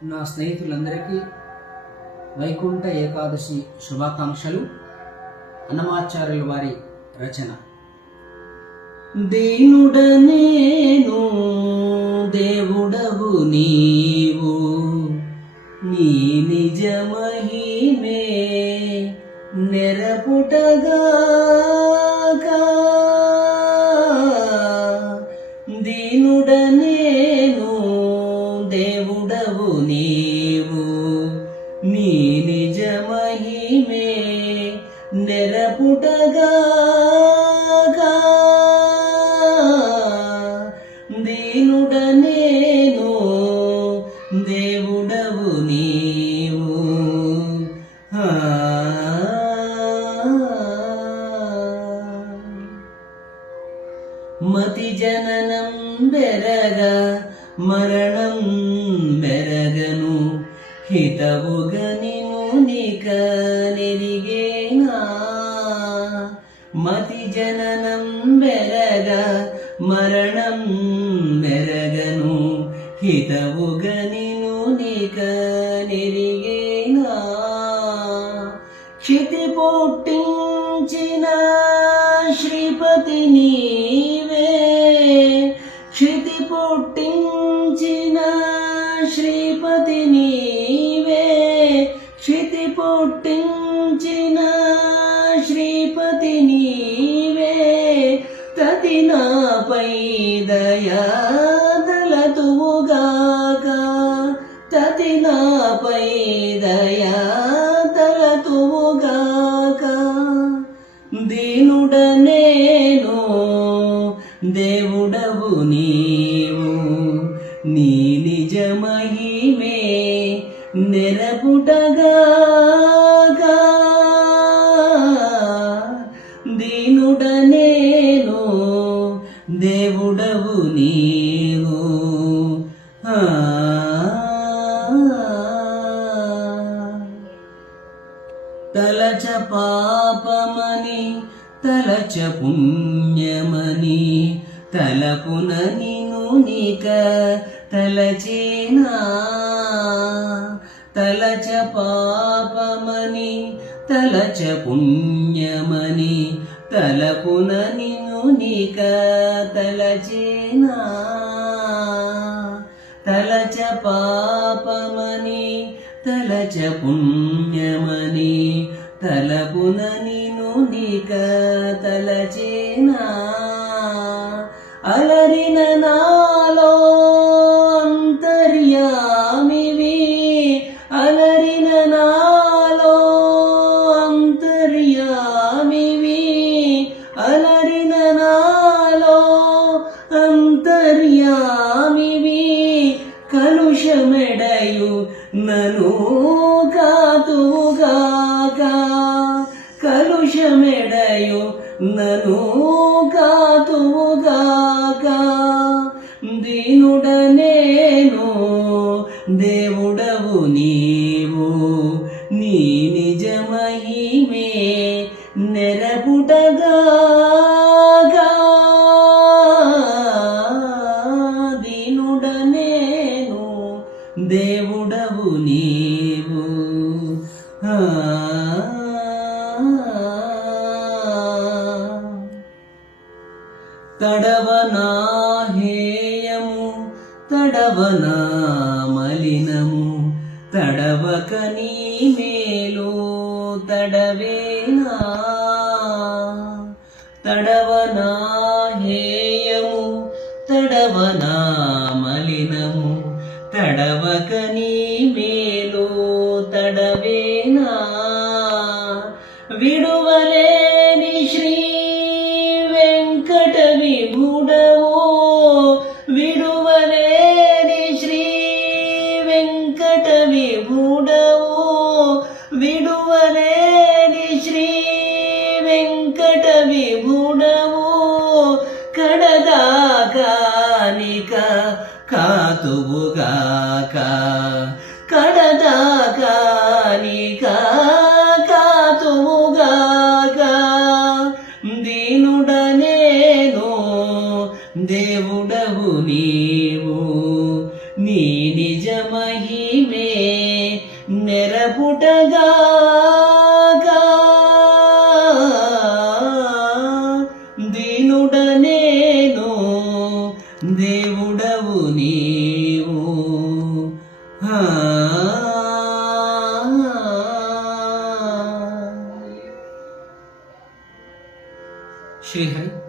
నా స్నేహితులందరికీ వైకుంఠ ఏకాదశి శుభాకాంక్షలు. అన్నమాచార్యుల వారి రచన. దీనుడనేను దేవుడవు నీవు, నీ నిజ మహిమే నెరపుటగాక. దీనుడనేను దేవుడవు నీవు, నీ నిజ మహిమే నెరపుటగాక. దీనుడనేను దేవుడవు నీవు. మతి జననం బెరగ మరణం బెరగను, హితవుగనిను నిక నెరిగేనా. మతి జననం బెరగ మరణం బెరగను, హితవుగనిను నిక నెరిగేనా. క్షితి పుట్టించిన శ్రీపతి నీవే, క్షితి పుట్టించిన శ్రీపతి నీవే, క్షితి పుట్టించిన శ్రీపతి నీవే. తతి నాపై దయా తలతువుగాక, తతి నాపై దయా తలతువుగాక. దీనుడనేను దేవుడవు నీవు, నీ నిజ మహిమే నెరపుటగాక. దీనుడనేను దేవుడవు నీవు. తలచ పాపమని తలచ పుణ్యమని, తలపున నిను నిక తలచేనా. తలచ పాపమని తలచ పుణ్యమని, తలపున నిను నిక తలచేనా. తలచ పాపమని తలచ పుణ్యమని, తలపున నిను నిక తలచేనా. అలరిన నాలో అంతర్యామివి, అలరిన నాలో అంతర్యామివి, అలరిన నాలో అంతర్యామివి. కలుషమెడయు నను కాతుగాక, కలుషమెడయు నను కాతుగాక. దీనుడనేను దేవుడవు నీవు, నీ నిజ మహిమే నెరపుటగాక. దీనుడనేను దేవుడవు నీవు. తడవనా హేయము తడవనా మలినము, తడవక నీ మేలు తడవేనా. తడవనా హేయము తడవనా మలినము, తడవక నీ మేలు తడవేనా. విడువలేని శ్రీ వెంకట విభుడవో, విడువలేని శ్రీ వెంకట విభుడవో, విడువలేని శ్రీ వెంకట విభుడవో. కడదాకా నిక కాతువుగాక, కడదాకా నిక కాతువుగాక. దీనుడనేను దేవుడవు నీవు, నీ నిజ మహిమే మహిమే నెరపుటగా దీనుడ నేను దేవుడవు నీవు శ్రీహరి